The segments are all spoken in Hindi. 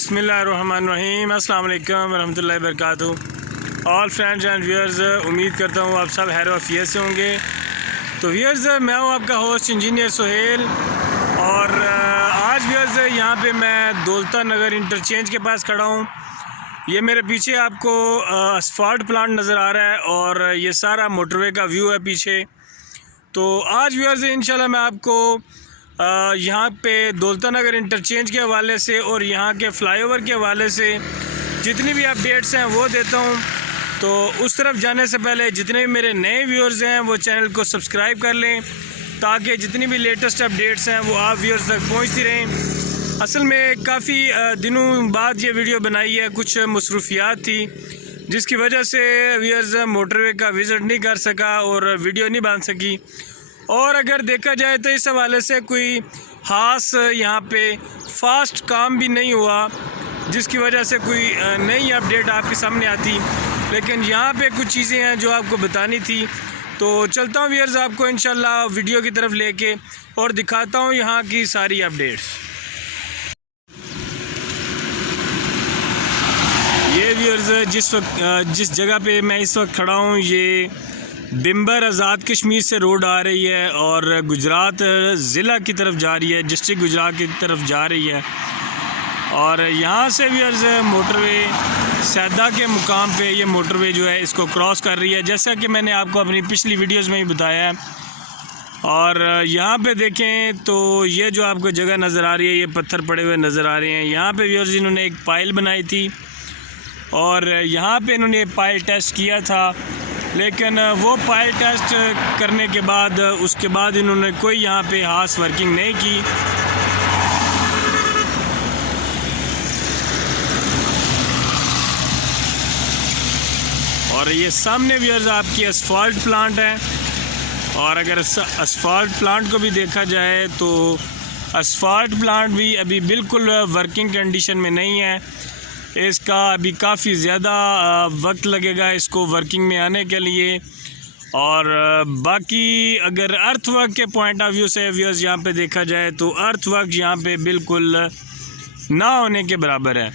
बिस्मिल्लाहिर्रहमानिर्रहीम अस्सलाम वालेकुम रहमतुल्लाहि वबरकातुहू। ऑल फ्रेंड्स एंड व्यूअर्स, उम्मीद करता हूँ आप सब खैर वफियत से होंगे। तो व्यूअर्स, मैं हूँ आपका होस्ट इंजीनियर सुहेल और आज व्यूअर्स यहाँ पे मैं दौलता नगर इंटरचेंज के पास खड़ा हूँ। ये मेरे पीछे आपको असफाल्ट प्लांट नज़र आ रहा है और ये सारा मोटरवे का व्यू है पीछे। तो आज व्यूअर्स इंशाल्लाह मैं आपको यहाँ पे दौलता नगर इंटरचेंज के हवाले से और यहाँ के फ़्लाईओवर के हवाले से जितनी भी अपडेट्स हैं वो देता हूँ। तो उस तरफ जाने से पहले जितने भी मेरे नए व्यूअर्स हैं वो चैनल को सब्सक्राइब कर लें ताकि जितनी भी लेटेस्ट अपडेट्स हैं वो आप व्यूअर्स तक पहुँचती रहें। असल में काफ़ी दिनों बाद ये वीडियो बनाई है, कुछ मसरूफियात थी जिसकी वजह से व्यूअर्स मोटरवे का विज़िट नहीं कर सका और वीडियो नहीं बन सकी। और अगर देखा जाए तो इस हवाले से कोई ख़ास यहाँ पे फास्ट काम भी नहीं हुआ जिसकी वजह से कोई नई अपडेट आपके सामने आती, लेकिन यहाँ पे कुछ चीज़ें हैं जो आपको बतानी थी। तो चलता हूँ व्यूअर्स आपको इंशाल्लाह वीडियो की तरफ लेके और दिखाता हूँ यहाँ की सारी अपडेट्स। ये व्यूअर्स जिस जगह पे मैं इस वक्त खड़ा हूँ ये बिम्बर आज़ाद कश्मीर से रोड आ रही है और गुजरात ज़िला की तरफ जा रही है, डिस्ट्रिक्ट गुजरात की तरफ जा रही है। और यहाँ से व्यूअर्स मोटरवे सैदा के मुकाम पे ये मोटरवे जो है इसको क्रॉस कर रही है, जैसा कि मैंने आपको अपनी पिछली वीडियोस में ही बताया है। और यहाँ पे देखें तो ये जो आपको जगह नज़र आ रही है ये पत्थर पड़े हुए नज़र आ रहे हैं। यहाँ पे व्यूअर्स इन्होंने एक पाइल बनाई थी और यहाँ पे इन्होंने पाइल टेस्ट किया था, लेकिन वो पाइल टेस्ट करने के बाद उसके बाद इन्होंने कोई यहाँ पे खास वर्किंग नहीं की। और ये सामने व्यूअर्स आपकी असफाल्ट प्लांट है और अगर असफाल्ट प्लांट को भी देखा जाए तो असफाल्ट प्लांट भी अभी बिल्कुल वर्किंग कंडीशन में नहीं है। इसका अभी काफ़ी ज़्यादा वक्त लगेगा इसको वर्किंग में आने के लिए। और बाकी अगर अर्थ वर्क के पॉइंट ऑफ व्यू से व्यूअर्स यहाँ पे देखा जाए तो अर्थ वर्क यहाँ पे बिल्कुल ना होने के बराबर है।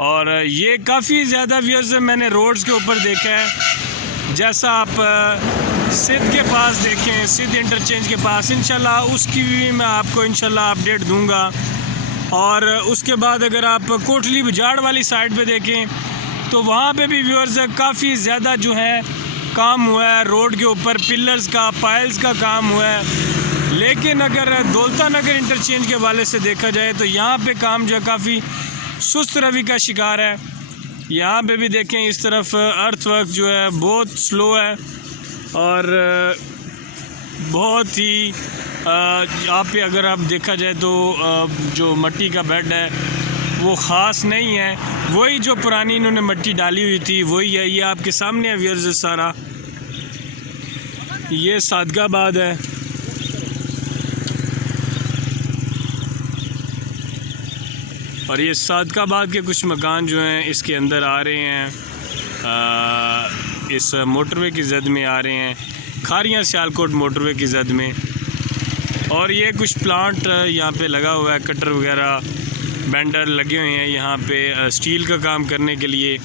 और ये काफ़ी ज़्यादा व्यूअर्स मैंने रोड्स के ऊपर देखा है, जैसा आप सिद्ध के पास देखें, सिद्ध इंटरचेंज के पास, इंशाल्लाह उसकी भी मैं आपको इंशाल्लाह अपडेट दूँगा। और उसके बाद अगर आप कोटली बाजार वाली साइड पे देखें तो वहाँ पे भी व्यूअर्स काफ़ी ज़्यादा जो है काम हुआ है, रोड के ऊपर पिलर्स का, पाइल्स का काम हुआ है। लेकिन अगर दौलता नगर इंटरचेंज के हवाले से देखा जाए तो यहाँ पे काम जो है काफ़ी सुस्त रवि का शिकार है। यहाँ पे भी देखें इस तरफ अर्थ वर्क जो है बहुत स्लो है और बहुत ही यहाँ पे अगर आप देखा जाए तो जो मट्टी का बेड है वो ख़ास नहीं है, वही जो पुरानी इन्होंने मट्टी डाली हुई थी वही है। ये आपके सामने है व्यूअर्स, सारा ये सादगाबाद है। और ये सादगाबाद के कुछ मकान जो हैं इसके अंदर आ रहे हैं, इस मोटरवे की जद में आ रहे हैं, खारियाँ सियालकोट मोटरवे की जद में। और ये कुछ प्लांट यहाँ पे लगा हुआ है, कटर वगैरह बेंडर लगे हुए हैं यहाँ पे स्टील का काम करने के लिए।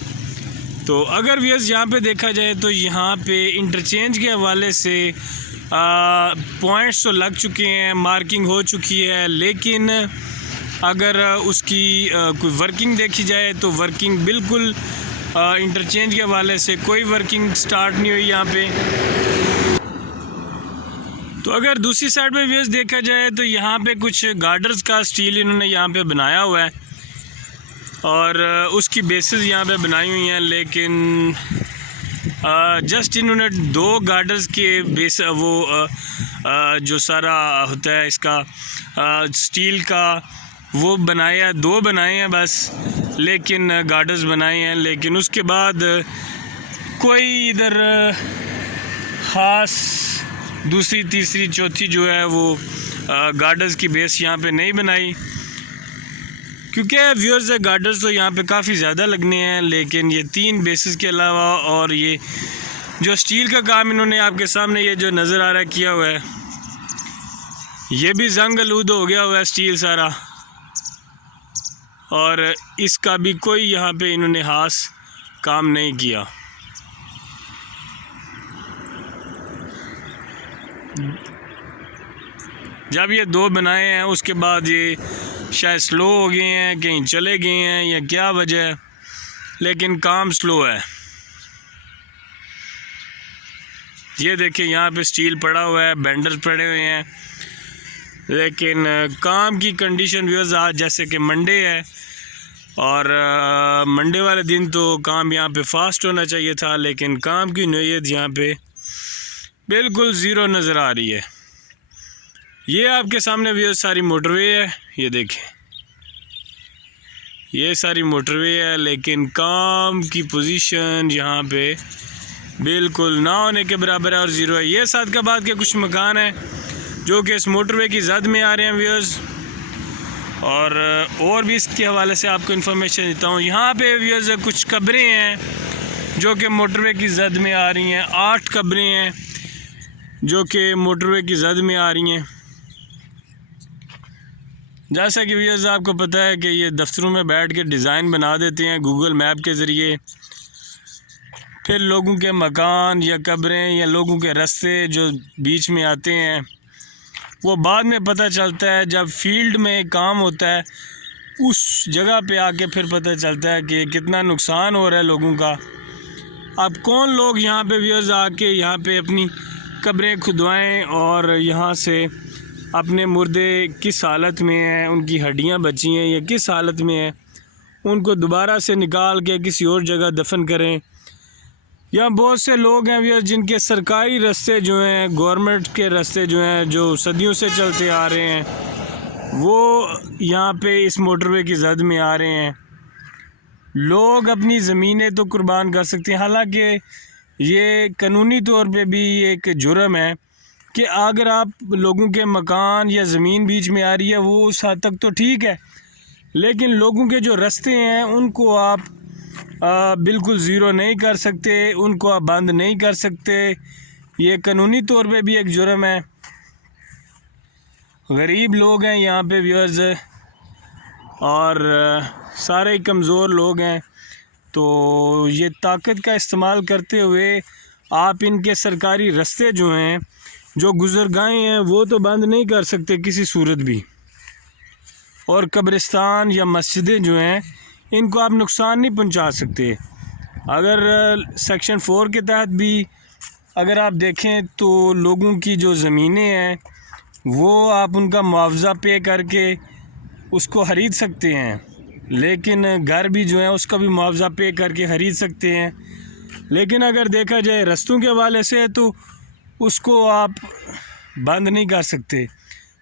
तो अगर व्यूअर्स यहाँ पे देखा जाए तो यहाँ पे इंटरचेंज के हवाले से पॉइंट्स तो लग चुके हैं, मार्किंग हो चुकी है, लेकिन अगर उसकी कोई वर्किंग देखी जाए तो वर्किंग बिल्कुल इंटरचेंज के हवाले से कोई वर्किंग स्टार्ट नहीं हुई यहाँ पे। तो अगर दूसरी साइड पे व्यूअर्स देखा जाए तो यहाँ पे कुछ गार्डर्स का स्टील इन्होंने यहाँ पे बनाया हुआ है और उसकी बेसिस यहाँ पे बनाई हुई हैं, लेकिन जस्ट इन्होंने दो गार्डर्स के बेस वो जो सारा होता है इसका स्टील का वो बनाया, दो बनाए हैं बस, लेकिन गार्डर्स बनाए हैं, लेकिन उसके बाद कोई इधर ख़ास दूसरी तीसरी चौथी जो है वो गार्डर्स की बेस यहाँ पे नहीं बनाई, क्योंकि व्यूअर्स गार्डर्स तो यहाँ पे काफ़ी ज़्यादा लगने हैं, लेकिन ये तीन बेसिस के अलावा और ये जो स्टील का काम इन्होंने आपके सामने ये जो नज़र आ रहा है किया हुआ है, ये भी जंग आलूद हो गया हुआ है स्टील सारा। और इसका भी कोई यहाँ पे इन्होंने खास काम नहीं किया। जब ये दो बनाए हैं उसके बाद ये शायद स्लो हो गए हैं, कहीं चले गए हैं या क्या वजह है, लेकिन काम स्लो है। ये देखिए यहाँ पे स्टील पड़ा हुआ है, बेंडर्स पड़े हुए हैं, लेकिन काम की कंडीशन व्यूअर्स आज जैसे कि मंडे है और मंडे वाले दिन तो काम यहाँ पे फास्ट होना चाहिए था, लेकिन काम की नोयत यहाँ पे बिल्कुल ज़ीरो नज़र आ रही है। ये आपके सामने व्यूअर्स सारी मोटरवे है, ये देखें ये सारी मोटरवे है, लेकिन काम की पोजीशन यहाँ पे बिल्कुल ना होने के बराबर है और ज़ीरो है। ये सादकाबाद के कुछ मकान हैं जो कि इस मोटरवे की जद में आ रहे हैं व्यूअर्स, और भी इसके हवाले से आपको इन्फॉर्मेशन देता हूँ। यहाँ पे व्यूअर्स कुछ कब्रें हैं जो कि मोटरवे की जद में आ रही हैं, 8 कब्रें हैं जो कि मोटरवे की जद में आ रही हैं। जैसा कि व्यूअर्स आपको पता है कि ये दफ्तरों में बैठ के डिज़ाइन बना देते हैं गूगल मैप के ज़रिए, फिर लोगों के मकान या कब्रें या लोगों के रास्ते जो बीच में आते हैं वो बाद में पता चलता है, जब फील्ड में काम होता है उस जगह पे आके फिर पता चलता है कि कितना नुकसान हो रहा है लोगों का। अब कौन लोग यहाँ पे व्यूअर्स आके यहाँ पे अपनी कब्रें खुदवाएं और यहाँ से अपने मुर्दे किस हालत में हैं, उनकी हड्डियाँ बची हैं या किस हालत में हैं, उनको दोबारा से निकाल के किसी और जगह दफन करें। यहाँ बहुत से लोग हैं व्यूअर्स जिनके सरकारी रास्ते जो हैं, गवर्नमेंट के रास्ते जो हैं, जो सदियों से चलते आ रहे हैं, वो यहाँ पे इस मोटरवे की जद में आ रहे हैं। लोग अपनी ज़मीनें तो कुर्बान कर सकते हैं, हालांकि ये कानूनी तौर पे भी एक जुर्म है कि अगर आप लोगों के मकान या ज़मीन बीच में आ रही है वो उस हद तक तो ठीक है, लेकिन लोगों के जो रास्ते हैं उनको आप बिल्कुल ज़ीरो नहीं कर सकते, उनको आप बंद नहीं कर सकते। ये कानूनी तौर पे भी एक जुर्म है। गरीब लोग हैं यहाँ पे व्यूअर्स और सारे ही कमज़ोर लोग हैं, तो ये ताकत का इस्तेमाल करते हुए आप इनके सरकारी रास्ते जो हैं, जो गुज़रगाहें हैं, वो तो बंद नहीं कर सकते किसी सूरत भी, और कब्रिस्तान या मस्जिदें जो हैं इनको आप नुकसान नहीं पहुंचा सकते। अगर सेक्शन 4 के तहत भी अगर आप देखें तो लोगों की जो ज़मीनें हैं वो आप उनका मुआवजा पे करके उसको ख़रीद सकते हैं, लेकिन घर भी जो है उसका भी मुआवजा पे करके ख़रीद सकते हैं। लेकिन अगर देखा जाए रास्तों के हवाले से तो उसको आप बंद नहीं कर सकते।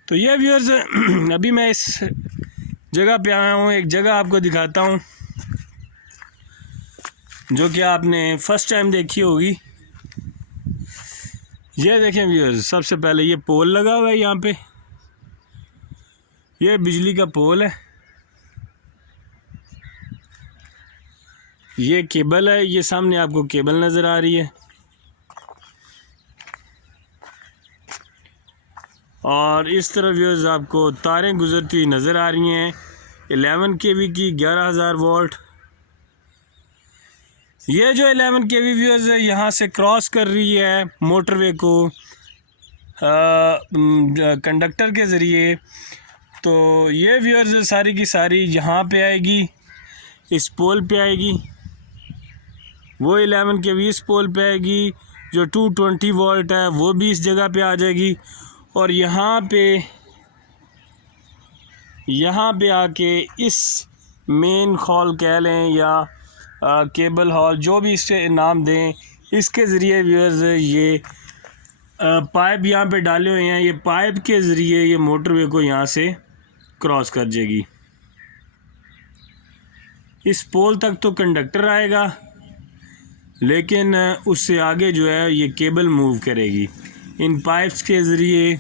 तो ये व्यूअर्स अभी मैं इस जगह पे आया हूँ, एक जगह आपको दिखाता हूँ जो कि आपने फ़र्स्ट टाइम देखी होगी। ये देखें व्यूअर्स, सबसे पहले ये पोल लगा हुआ है यहाँ पे, ये बिजली का पोल है, ये केबल है, ये सामने आपको केबल नज़र आ रही है, और इस तरफ व्यूअर्स आपको तारें गुजरती हुई नज़र आ रही हैं 11 kV की 11,000 वोल्ट। ये जो 11 kV व्यूअर्स है यहाँ से क्रॉस कर रही है मोटरवे को कंडक्टर के ज़रिए। तो ये व्यूअर्स सारी की सारी यहाँ पे आएगी, इस पोल पे आएगी, वो 11 kV इस पोल पे आएगी, जो 220 वोल्ट है वो भी इस जगह पे आ जाएगी, और यहाँ पे आके इस मेन हॉल कह लें या केबल हॉल, जो भी इससे नाम दें, इसके ज़रिए व्यूअर्स ये पाइप यहाँ पे डाले हुए हैं, ये पाइप के ज़रिए ये मोटरवे को यहाँ से क्रॉस कर जाएगी। इस पोल तक तो कंडक्टर आएगा, लेकिन उससे आगे जो है ये केबल मूव करेगी इन पाइप्स के ज़रिए।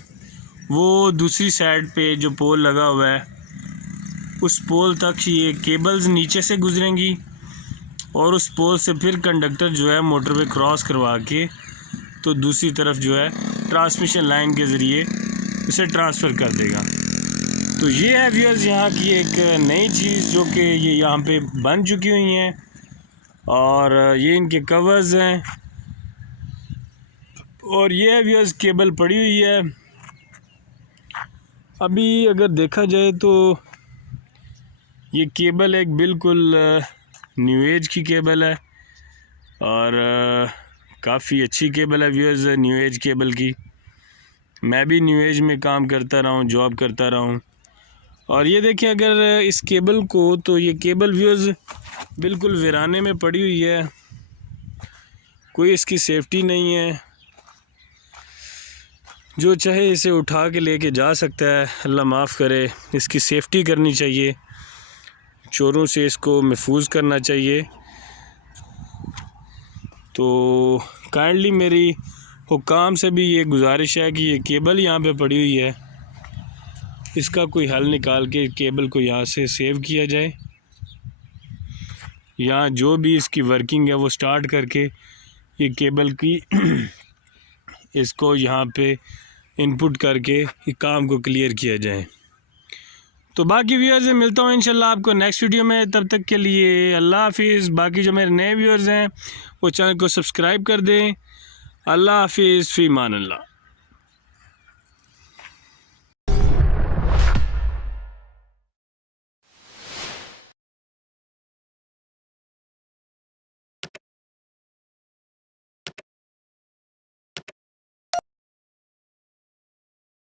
वो दूसरी साइड पे जो पोल लगा हुआ है उस पोल तक ये केबल्स नीचे से गुजरेंगी, और उस पोल से फिर कंडक्टर जो है मोटरवे क्रॉस करवा के तो दूसरी तरफ जो है ट्रांसमिशन लाइन के ज़रिए इसे ट्रांसफ़र कर देगा। तो तो ये है व्यूअर्स यहाँ की एक नई चीज़ जो कि ये यहाँ पे बन चुकी हुई हैं, और ये इनके कवर्स हैं, और ये है व्यूअर्स केबल पड़ी हुई है। अभी अगर देखा जाए तो ये केबल एक बिल्कुल न्यू एज की केबल है, और काफ़ी अच्छी केबल है व्यूअर्स न्यू एज केबल की। मैं भी न्यू एज में काम करता रहा हूँ, जॉब करता रहा हूँ। और ये देखिए अगर इस केबल को, तो ये केबल व्यूअर्स बिल्कुल वीराने में पड़ी हुई है, कोई इसकी सेफ्टी नहीं है। जो चाहे इसे उठा के लेके जा सकता है, अल्लाह माफ़ करे। इसकी सेफ्टी करनी चाहिए, चोरों से इसको महफूज करना चाहिए। तो काइंडली मेरी हुक्काम से भी ये गुजारिश है कि ये केबल यहाँ पे पड़ी हुई है, इसका कोई हल निकाल के केबल को यहाँ से सेव किया जाए। यहाँ जो भी इसकी वर्किंग है वो स्टार्ट करके ये केबल की इसको यहाँ पे इनपुट करके ये काम को क्लियर किया जाए। तो बाकी व्यूअर्स से मिलता हूँ इंशाल्लाह आपको नेक्स्ट वीडियो में। तब तक के लिए अल्लाह हाफिज़। बाकी जो मेरे नए व्यूअर्स हैं वो चैनल को सब्सक्राइब कर दें। अल्लाह हाफिज़, फ़ी अमान अल्लाह।